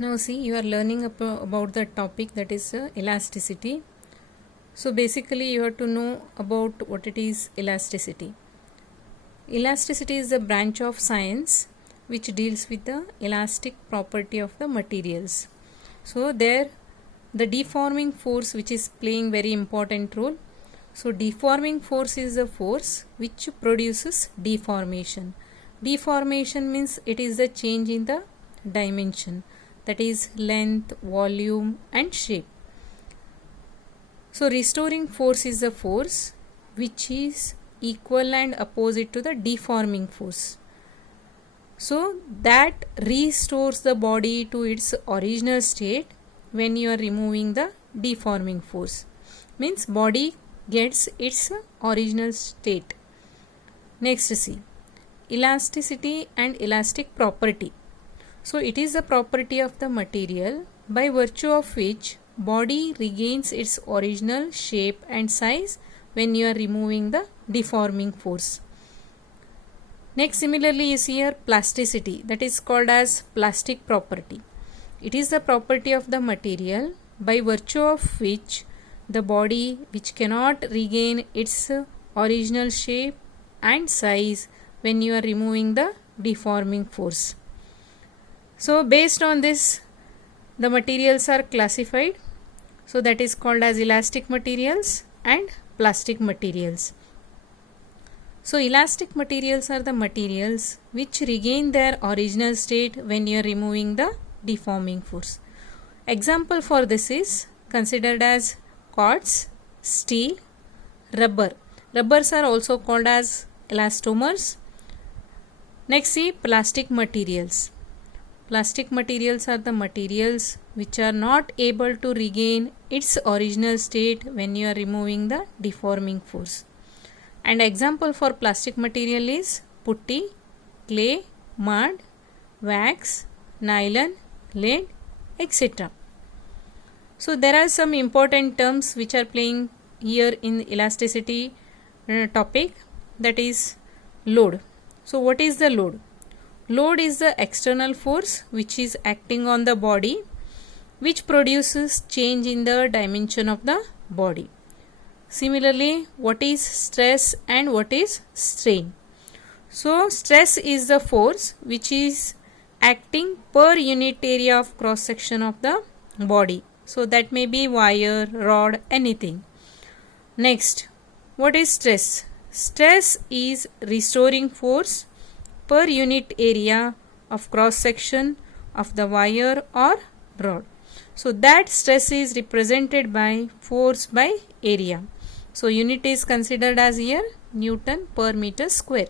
Now see, you are learning about the topic that is elasticity. So basically you have to know about what it is elasticity. Elasticity is a branch of science which deals with the elastic property of the materials. So there the deforming force which is playing very important role. So deforming force is a force which produces deformation. Deformation means it is the change in the dimension, that is length, volume and shape. So restoring force is the force which is equal and opposite to the deforming force. So that restores the body to its original state when you are removing the deforming force. Means body gets its original state. Next see, elasticity and elastic property. So it is a property of the material by virtue of which body regains its original shape and size when you are removing the deforming force. Next, similarly you see here plasticity, that is called as plastic property. It is the property of the material by virtue of which the body which cannot regain its original shape and size when you are removing the deforming force. So based on this the materials are classified. So that is called as elastic materials and plastic materials. So elastic materials are the materials which regain their original state when you are removing the deforming force. Example for this is considered as quartz, steel, rubber. Rubbers are also called as elastomers. Next see plastic materials. Plastic materials are the materials which are not able to regain its original state when you are removing the deforming force. And example for plastic material is putty, clay, mud, wax, nylon, lead, etc. So there are some important terms which are playing here in elasticity topic, that is load. So what is the load? Load is the external force which is acting on the body which produces change in the dimension of the body. Similarly, what is stress and what is strain? So stress is the force which is acting per unit area of cross section of the body. So that may be wire, rod, anything. Next, what is stress? Stress is restoring force per unit area of cross section of the wire or rod. So that stress is represented by force by area. So unit is considered as here Newton per meter square.